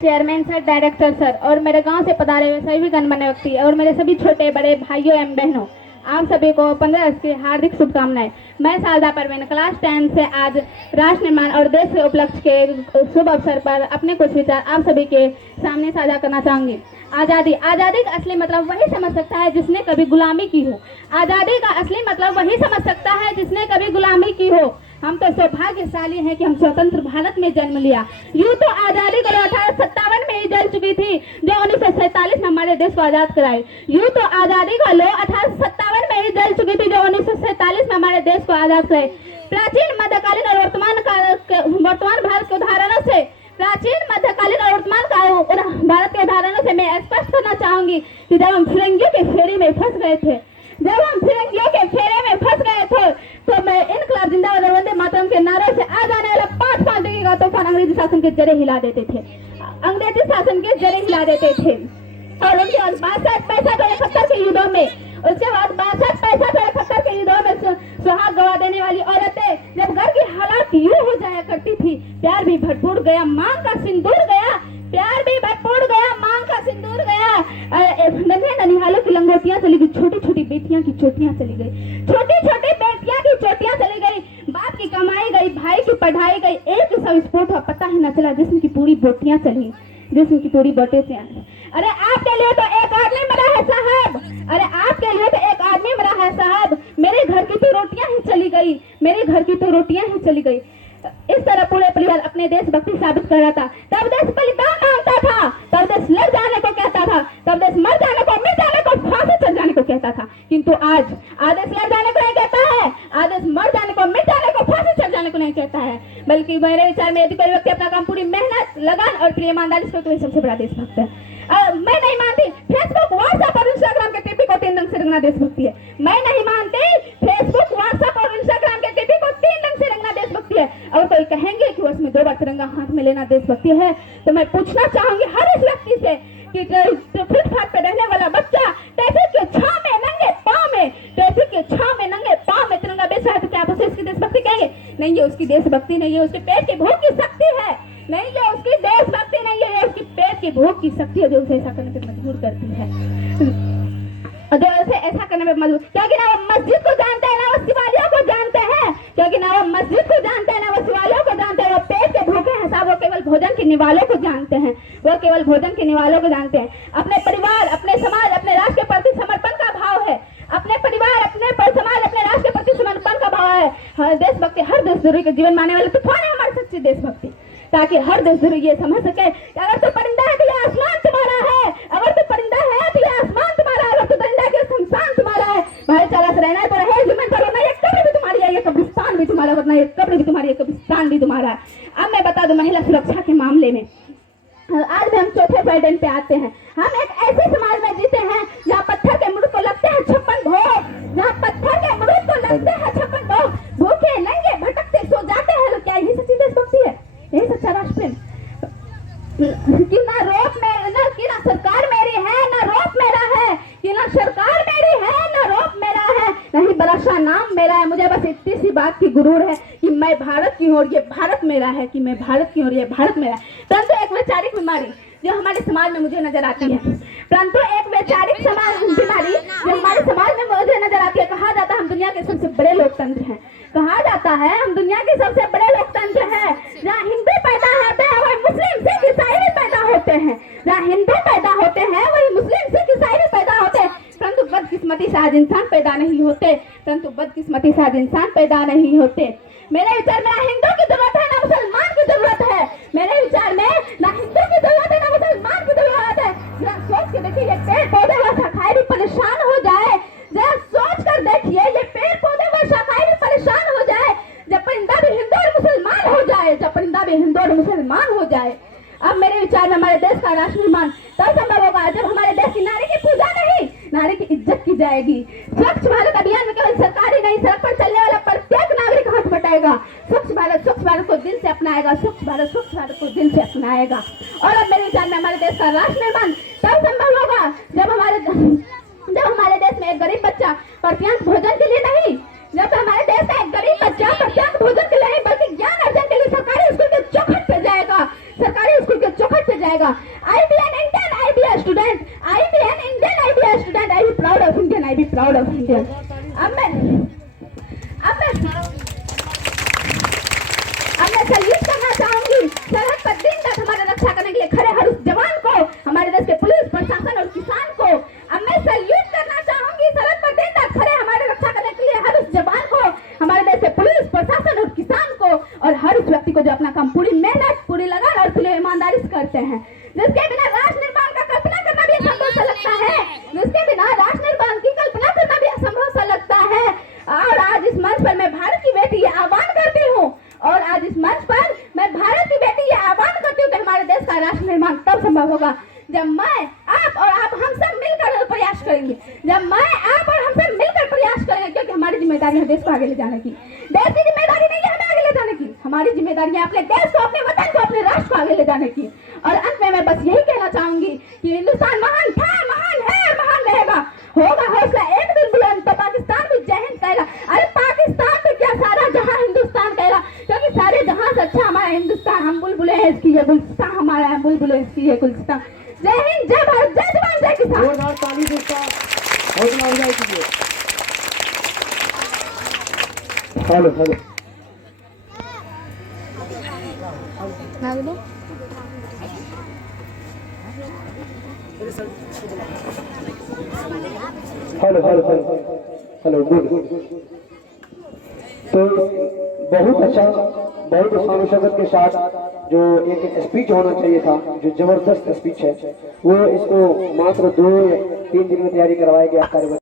Chairman sir, director sir और मेरे गांव से पधारे हुए सभी गणमान्य व्यक्ति और मेरे सभी छोटे बड़े भाइयों एवं बहनों, आप सभी को 15 अगस्त की हार्दिक शुभकामनाएं। मैं शारदा परवीन क्लास 10 से आज राष्ट्र निर्माण और देश के उपलक्ष्य के शुभ अवसर पर अपने कुछ विचार आप सभी के सामने साझा करना चाहूंगी। आज़ादी का असली मतलब वही समझ सकता है जिसने कभी गुलामी की हो। आज़ादी का असली मतलब वही समझ सकता है जिसने कभी गुलामी की हो। हम तो सौभाग्यशाली हैं कि हम स्वतंत्र भारत में जन्म लिया। यूं तो आज़ादी को 1857 में ही जल चुकी थी जो 1947 में हमारे देश को आज़ाद कराई। यूं तो आज़ादी का लो 1857 में ही जल चुकी थी जो 1947 में हमारे देश को आज़ाद कराई। प्राचीन मध्यकालीन और वर्तमान भारत के उदाहरणों से भारत के उदाहरणों से मैं स्पष्ट करना चाहूंगी कि जब हम फिरंगियों के फेरे में फंस गए थे तो मैं इनकलाब जिंदाबाद और वंदे मातरम के नारे से आ जाने वाला 5 डिग्री का तूफान अंग्रेजी शासन के जड़े हिला देते थे। और उनके बाद 62 पैसा तो 71 के युद्धों में, उसके बाद 62 पैसा तो 71 के युद्धों में सुहाग गवा देने वाली औरतें जब घर की हालात यूं हो जाया करती थी, प्यार भी भरपूर गया, मांग का सिंदूर गया, प्यार भी भरपूर गया, मांग का सिंदूर गया। नन्हे ननिहालों की लंगोटियां चली गई, छोटी छोटी बेटियां की चोटियां चली गई, छोटी छोटी बेटियां की चोटियां चली गई, बाप की कमाई गई, भाई की पढ़ाई गई, एक सब विस्फोट हुआ, पता ही न चला जिस्म की पूरी बोटियां चली, जिस्म की पूरी बोटे से। अरे आपके लिए तो एक आदमी मरा है साहब, अरे आपके लिए तो एक आदमी मरा है साहब, मेरे घर की तो रोटियां ही चली गई, मेरे घर की तो रोटियां ही चली गई। इस तरह पूरे परिवार अपने देशभक्ति साबित कर रहा था। तब देश बलिदान मांगता था, तब देश लड़ जाने को कहता था, तब देश मर जाने को, मिट जाने को, फांसी चढ़ जाने को कहता था। किंतु आज आदेश लड़ जाने को नहीं कहता है, आदेश मर जाने को, मिट जाने को, फांसी चढ़ जाने को नहीं कहता है, बल्कि मेरे विचार में यदि कोई व्यक्ति अपना काम पूरी मेहनत, लगन और प्रिय ईमानदारी से तो ये सबसे बड़ा देशभक्त है। मैं नहीं मानती फेसबुक, व्हाट्सएप और इंस्टाग्राम के टीपी को 3 रंग से रंगना देशभक्ति है। मैं नहीं मानती फेसबुक, व्हाट्सएप और इंस्टाग्राम के टीपी को 3 रंग से रंगना देशभक्ति है। और कोई कहेंगे कि उसमें 2 बार तिरंगा हाथ में लेना देशभक्ति है, तो मैं पूछना चाहूंगी हर इस व्यक्ति से कि फुटपाथ पे रहने वाला बच्चा ट्रैफिक के छांव में नंगे पांव में तिरंगा बेच रहा है, तो क्या आप उसे इसकी देशभक्ति कहेंगे? नहीं, ये उसकी देशभक्ति नहीं है, उसके पेट की भूख की शक्ति है। नहीं, ये उसकी देशभक्ति नहीं है, ये उसकी पेट की भूख की शक्ति है जो उसे ऐसा करने पे मजबूर करती है, जो उसे ऐसा करने पे मजबूर, क्योंकि ना वो मस्जिद को जानते हैं, ना वो शिवालयों को जानते हैं, क्योंकि ना वो मस्जिद को जानते हैं, ना वो शिवालयों को जानते हैं। वो पेट के भूखे हैं साहब, वो केवल भोजन के निवालों को जानते हैं, वो केवल भोजन के निवालों को जानते हैं। अपने परिवार, अपने समाज, अपने राष्ट्र के प्रति समर्पण का भाव है, अपने परिवार, अपने समाज, अपने राष्ट्र के प्रति समर्पण का भाव है। हर देशभक्ति, हर देशद्रोही के जीवन में आने वाले तूफान है हमारी सच्ची देशभक्ति, ताकि हर देशद्रोही ये समझ सके कि अगर तो परिंदा है तो ये आसमान तुम्हारा है, अगर तो परिंदा है तो ये आसमान तुम्हारा है, अगर तो परिंदा है तो शमशान तुम्हारा है। भाईचारा से रहना है तो रहे, जुम्मन करो ना, ये कब्र भी तुम्हारी है, ये कब्रिस्तान भी तुम्हारा, वरना ये कब्र भी तुम्हारी है, कब्रिस्तान भी तुम्हारा है। अब मैं बता दूं महिला सुरक्षा के मामले में, आज हम चौथे पैटर्न पे आते हैं। हम एक ऐसे समाज में जीते हैं जहाँ पत्थर के मुर्द को लगते हैं 56 भोग, जहाँ पत्थर के मुर्द को लगते हैं 56 भोग, भूखे नंगे भटकते सो जाते हैं लोग। क्या यही सच्ची देशभक्ति है? यही सच्चा राष्ट्र प्रेम? कि ना रोक में ना, कि ना सरकार मेरी है ना रोक मेरा है, कि ना सरकार मेरी है ना रोक मेरा है, नहीं बड़ा सा नाम मेरा है। मुझे बस इतनी सी बात की गुरूर है कि मैं भारत की हूँ और ये भारत मेरा है, कि मैं भारत की हूँ और ये भारत मेरा है। परंतु एक वैचारिक बीमारी जो हमारे समाज में मुझे नजर आती है, कहा जाता है हम दुनिया के सबसे बड़े लोकतंत्र हैं, कहा जाता है हम दुनिया के सबसे बड़े लोकतंत्र हैं। जहाँ हिंदू पैदा होते हैं वही मुस्लिम सिख ईसाई भी पैदा होते हैं, जहाँ हिंदू पैदा होते हैं वही मुस्लिम सिख ईसाई भी पैदा होते हैं। परंतु बदकिस्मती से आज इंसान पैदा नहीं होते, मेरे विचार में ना हिंदू की जरूरत है ना मुसलमान की जरूरत है, मेरे विचार में ना हिंदू की जरूरत है ना मुसलमान की जरूरत है। जरा सोच के देखिए, ये पेड़ पौधे व शाखाएं भी परेशान हो जाए, जरा सोच कर देखिए, ये पेड़ पौधे व शाखाएं भी परेशान हो जाए जब परिंदा भी हिंदू और मुसलमान हो जाए, जब परिंदा भी हिंदू और मुसलमान हो जाए। अब मेरे विचार में हमारे देश का राष्ट्र निर्माण तब संभव होगा जब हमारे देश की नारी की पूजा नहीं, नारी की इज्जत की जाएगी। स्वच्छ भारत अभियान में केवल सरकारी नहीं, सड़क पर चलने वाला प्रत्येक नागरिक हाथ बटाएगा, स्वच्छ भारत को दिल से अपनाएगा, स्वच्छ भारत को दिल से अपनाएगा। और अब मेरे विचार में हमारे देश का राष्ट्र निर्माण तब संभव होगा जब हमारे देश में एक गरीब बच्चा प्रत्यंत भोजन के लिए नहीं, जब हमारे देश का एक गरीब बच्चा प्रत्यंत भोजन के लिए नहीं बल्कि ज्ञान अर्जन के लिए सरकारी स्कूल के चौखट पे जाएगा, सरकारी स्कूल के चौखट पे बैठ जाएगा। I be an Indian, I be a student, I be an Indian, I be a student, I be proud of Indian, I be proud of Indian. अब मैं सल्यूट करना चाहूंगी सरहद पर दिन रात हमारी रक्षा करने के लिए खड़े हर उस जवान को, हमारे देश के पुलिस प्रशासन और किसान को। अब मैं सल्यूट करना चाहूंगी सरहद पर दिन रात खड़े हमारी रक्षा करने के लिए हर उस जवान को, हमारे देश के पुलिस प्रशासन और किसान को, और हर उस व्यक्ति को जो अपना काम पूरी मेहनत, पूरी लगन और पूरी ईमानदारी से करते हैं, जिसके बिना राष्ट्र निर्माण का कल्पना करना भी असंभव सा लगता है, जिसके बिना राष्ट्र निर्माण की कल्पना करना भी असंभव सा लगता है। और आज इस मंच पर मैं भारत की बेटी ये आह्वान करती हूँ, और आज इस मंच पर मैं भारत की बेटी ये आह्वान करती हूँ कि हमारे देश का राष्ट्र निर्माण तब संभव होगा जब मैं, आप और आप हम सब मिलकर प्रयास करेंगे, जब मैं, आप और हम सब मिलकर प्रयास करेंगे, क्योंकि हमारी जिम्मेदारी है देश को आगे ले जाने की। देश की जिम्मेदारी नहीं है हमें आगे ले जाने की, हमारी जिम्मेदारी है अपने देश को, अपने वतन को, अपने राष्ट्र को आगे ले जाने की। और अंत में मैं बस यही कहना चाहूंगी कि हिंदुस्तान महान था, महान है, महान रहेगा, होगा हौसला एक दिन बुलंद तो पाकिस्तान भी जय हिंद कहेगा। अरे पाकिस्तान तो क्या, सारा जहां हिंदुस्तान कहेगा, क्योंकि सारे जहां से अच्छा हमारा हिंदुस्तान। हम बुलबुले हैं इसकी ये गुलसिस्तान, हमारा है बुलबुले इसकी ये गुलसिस्तान। जय हिंद, जय भारत, जय जवान, जय किसान। Hello hello hello hello hello good. तो बहुत अच्छा, बहुत शान शौकत के साथ जो एक स्पीच होना चाहिए था, जो जबरदस्त स्पीच है, वो इसको मात्र 2 या 3 दिन में तैयारी करवाया गया।